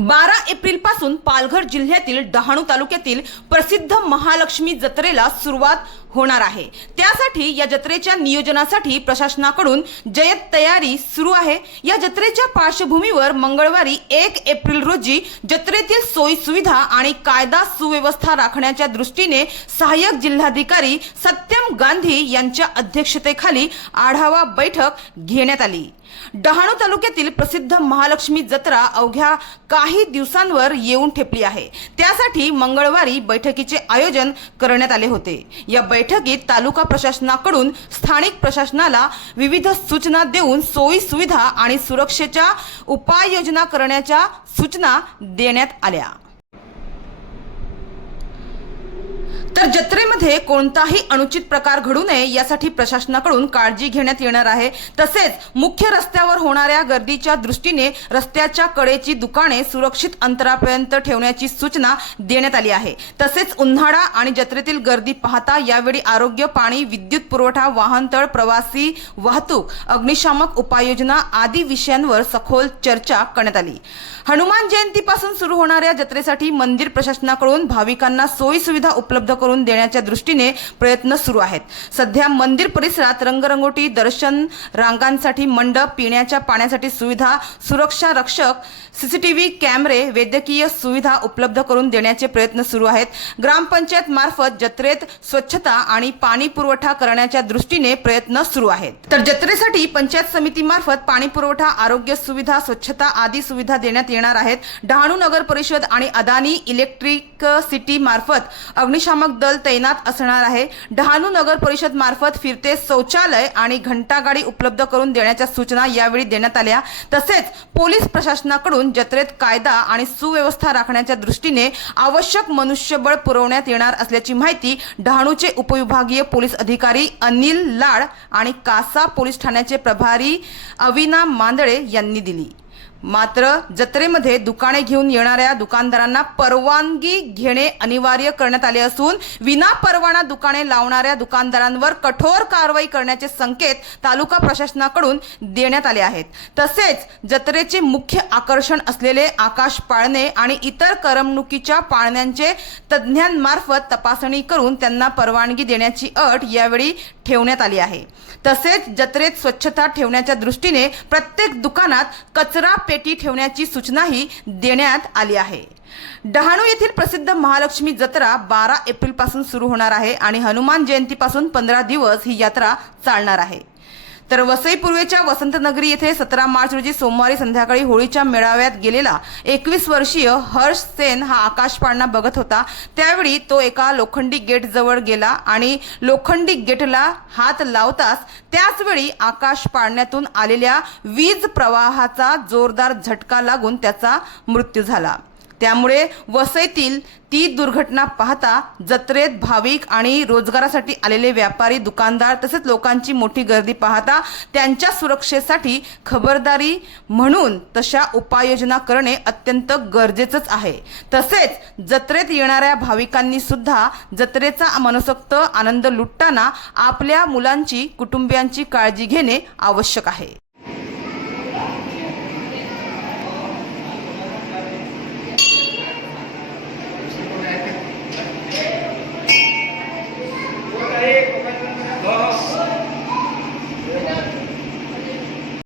बारा एप्रिलपासून पालघर जिल्ह्यातील डहाणू तालुक्यातील प्रसिद्ध महालक्ष्मी जत्रेला सुरुवात होणार आहे. त्यासाठी या जत्रेच्या नियोजनासाठी प्रशासनाकडून जयत तयारी सुरू आहे. या जत्रेच्या पार्श्वभूमीवर मंगळवारी एक एप्रिल रोजी जत्रेतील सोयी सुविधा आणि कायदा सुव्यवस्था राखण्याच्या दृष्टीने सहाय्यक जिल्हाधिकारी सत्यम गांधी यांच्या अध्यक्षतेखाली आढावा बैठक घेण्यात आली. डहाणू तालुक्यातील प्रसिद्ध महालक्ष्मी जत्रा अवघ्या काही दिवसांवर येऊन ठेपली आहे. त्यासाठी मंगळवारी बैठकीचे आयोजन करण्यात आले होते. या बैठकीत तालुका प्रशासनाकडून स्थानिक प्रशासनाला विविध सूचना देऊन सोयी सुविधा आणि सुरक्षेच्या उपाययोजना करण्याच्या सूचना देण्यात आल्या. तर जत्रेमध्ये कोणताही अनुचित प्रकार घडू नये यासाठी प्रशासनाकडून काळजी घेण्यात येणार आहे. तसेच मुख्य रस्त्यावर होणाऱ्या गर्दीच्या दृष्टीने रस्त्याच्या कडेची दुकाने सुरक्षित अंतरापर्यंत ठेवण्याची सूचना देण्यात आली आहे. तसेच उन्हाळा आणि जत्रेतील गर्दी पाहता यावेळी आरोग्य पाणी विद्युत पुरवठा वाहनतळ प्रवासी वाहतूक अग्निशामक उपाययोजना आदी विषयांवर सखोल चर्चा करण्यात आली. हनुमान जयंतीपासून सुरू होणाऱ्या जत्रेसाठी मंदिर प्रशासनाकडून भाविकांना सोयी सुविधा उपलब्ध करून देण्याच्या दृष्टीने प्रयत्न सुरू आहेत. सध्या मंदिर परिसरात रंगरंगोटी दर्शन रांगांसाठी मंडप पिण्याच्या पाण्यासाठी सुविधा सुरक्षा रक्षक सीसीटीव्ही कॅमेरे वैद्यकीय सुविधा उपलब्ध करून देण्याचे प्रयत्न सुरू आहेत. ग्रामपंचायत मार्फत जत्रेत स्वच्छता आणि पाणी पुरवठा करण्याच्या दृष्टीने प्रयत्न सुरू आहेत. तर जत्रेसाठी पंचायत समितीमार्फत पाणी पुरवठा आरोग्य सुविधा स्वच्छता आदी सुविधा देण्यात येणार आहेत. डहाणू नगर परिषद आणि अदानी इलेक्ट्रिक सिटी मार्फत अग्निशामक दल तैनात असणार आहे. डहाणू नगर परिषद मार्फत फिरते शौचालय आणि घंटागाडी उपलब्ध करून देण्याच्या सूचना यावेळी देण्यात आल्या. तसेच पोलीस प्रशासनाकडून जत्रेत कायदा आणि सुव्यवस्था राखण्याच्या दृष्टीने आवश्यक मनुष्यबळ पुरवण्यात येणार असल्याची माहिती डहाणूचे उपविभागीय पोलीस अधिकारी अनिल लाड आणि कासा पोलीस ठाण्याचे प्रभारी अविना मांदळे यांनी दिली. मात्र जत्रेमध्ये दुकाने घेऊन येणाऱ्या दुकानदारांना परवानगी घेणे अनिवार्य करण्यात आले असून विना परवाना दुकाने लावणाऱ्या दुकानदारांवर कठोर कारवाई करण्याचे संकेत तालुका प्रशासनाकडून देण्यात आले आहेत. तसेच जत्रेचे मुख्य आकर्षण असलेले आकाश पाळणे आणि इतर करमणुकीच्या पाळण्यांचे तज्ज्ञांमार्फत तपासणी करून त्यांना परवानगी देण्याची अट यावेळी ठेवण्यात आली आहे. तसेच जत्रेत स्वच्छता ठेवण्याच्या दृष्टीने प्रत्येक दुकानात कचरा पेटी ठेवण्याची सूचनाही देण्यात आली आहे. डहाणू येथील प्रसिद्ध महालक्ष्मी जत्रा बारा एप्रिलपासून सुरू होणार आहे आणि हनुमान जयंतीपासून पंधरा दिवस ही यात्रा चालणार आहे. तर वसई पूर्वेच्या वसंतनगरी येथे सतरा मार्च रोजी सोमवारी संध्याकाळी होळीच्या मेळाव्यात गेलेला एकवीस वर्षीय हर्ष सेन हा आकाशपाळणा बघत होता. त्यावेळी तो एका लोखंडी गेट जवळ गेला आणि लोखंडी गेटला हात लावताच त्याचवेळी आकाश पाळण्यातून आलेल्या वीज प्रवाहाचा जोरदार झटका लागून त्याचा मृत्यू झाला. त्यामुळे वसईतील ती दुर्घटना पाहता जत्रेत भाविक आणि रोजगारासाठी आलेले व्यापारी दुकानदार तसेच लोकांची मोठी गर्दी पाहता त्यांच्या सुरक्षेसाठी खबरदारी म्हणून तशा उपाययोजना करणे अत्यंत गरजेचंच आहे. तसेच जत्रेत येणाऱ्या भाविकांनी सुद्धा जत्रेचा मनसोक्त आनंद लुटताना आपल्या मुलांची कुटुंबियांची काळजी घेणे आवश्यक आहे.